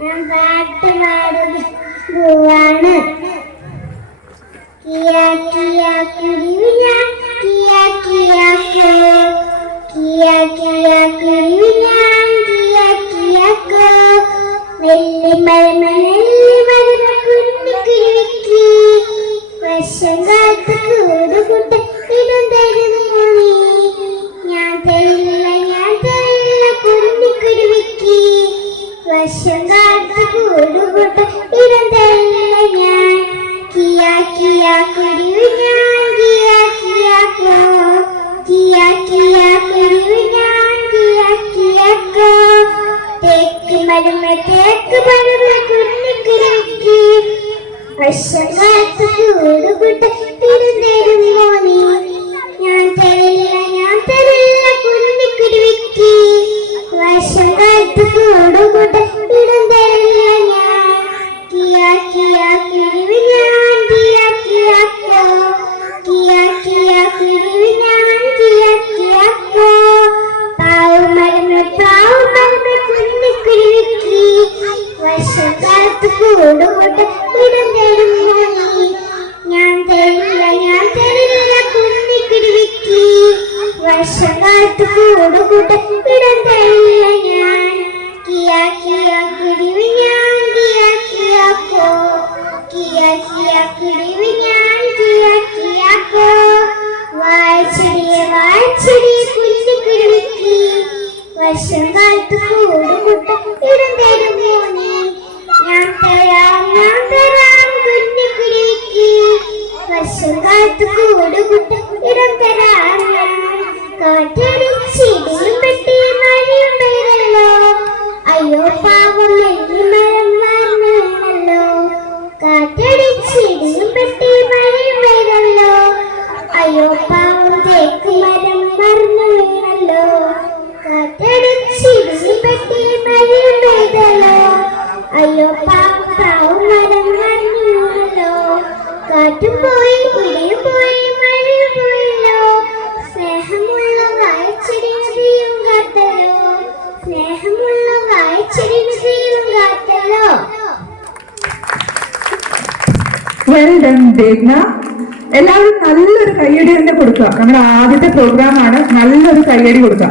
ഞാൻ പാട്ട് പാടുകയാണ്. കിയ കിയ കുരുവിയാൻ കിയ കിയ കോ, കിയ കിയ കുരുവിയാൻ കിയ കിയ കോ, നെല്ലി മരമ നെല്ലി മരമ കുഞ്ഞിക്കുരുവിക്ക് വർഷം കാത്ത് കൂടുകൂട്ട ഇടം തരുന്നു നീ. ഞാൻ തരില്ല കുഞ്ഞിക്കുരുവിക്ക് വർഷം കാത്ത് കൂടുകൂട്ട ഇടം തരില്ല ഞാൻ. കിയ കിയ കുരുവിയാൻ കിയ കിയ കോ, കിയ കിയ കുരുവിയാൻ കിയ കിയ കോ, തേക്ക് മരമ കുഞ്ഞിക്കുരുവിക്ക് വർഷം കാത്ത് കൂടുകൂട്ട ഇടം തരുന്നു നീ. ഞാൻ തരില്ല കുഞ്ഞിക്കുരുവിക്ക് വർഷം കാത്ത് കൂടുകൂട്ട ഇടം തരില്ല ഞാൻ. കിയ കിയ കുരുവിയാൻ കിയ കിയ കോ, കിയ കിയ കുരുവിയാൻ കിയ കിയ കോ, പാവുമരമ കുഞ്ഞിക്കുരുവിക്ക് വർഷം കാത്ത് കൂടുകൂട്ട ഇടം തരുന്നു നീ. ഞാൻ തരില്ല കുഞ്ഞിക്കുരുവിക്ക് വർഷം കാത്ത് കൂടുകൂട്ട ഇടം തരില്ല ഞാൻ. കിയ കിയ കുരുവിയാൻ കിയ കിയ കോ, കിയ കിയ കുരുവിയാൻ കിയ കിയ കോ, വാഴ്ചെടിയെ കുഞ്ഞിക്കുരുവിക്ക് വർഷം കാത്ത് കൂടുകൂട്ട ഇടം തരുന്നു നീ. ഞാൻ തരാം കുഞ്ഞിക്കുരുവിക്ക് വർഷം കാത്ത് കൂടുകൂട്ട ഇടം തരാം ഞാൻ. കാറ്റടിച്ചിടിയും പെട്ടി മഴയും പെയ്തല്ലോ, അയ്യോ പാവം നെല്ലി മരം മറന്നു വീണല്ലോ. കാറ്റടിച്ചിടിയും പെട്ടി മഴയും പെയ്തല്ലോ, അയ്യോ പാവം തേക്ക് മരം മറന്നു വീണല്ലോ. കാറ്റടിച്ചിടിയും പെട്ടി മഴയും പെയ്തല്ലോ, അയ്യോ പാവം മരം മറന്നു വീണല്ലോ. കാറ്റും പോയി ഇടിയും പോയി മഴയും പോയല്ലോ, സ്നേഹമുള്ള വാഴച്ചെടിയും കാത്തല്ലോ, സ്നേഹമുള്ള വാഴച്ചെടിയും കാത്തല്ലോ. Well done Devna. എല്ലാവരും നല്ലൊരു കയ്യടി തന്നെ കൊടുക്കുക. നമ്മുടെ ആദ്യത്തെ പ്രോഗ്രാമാണ്, നല്ലൊരു കയ്യടി കൊടുക്കുക.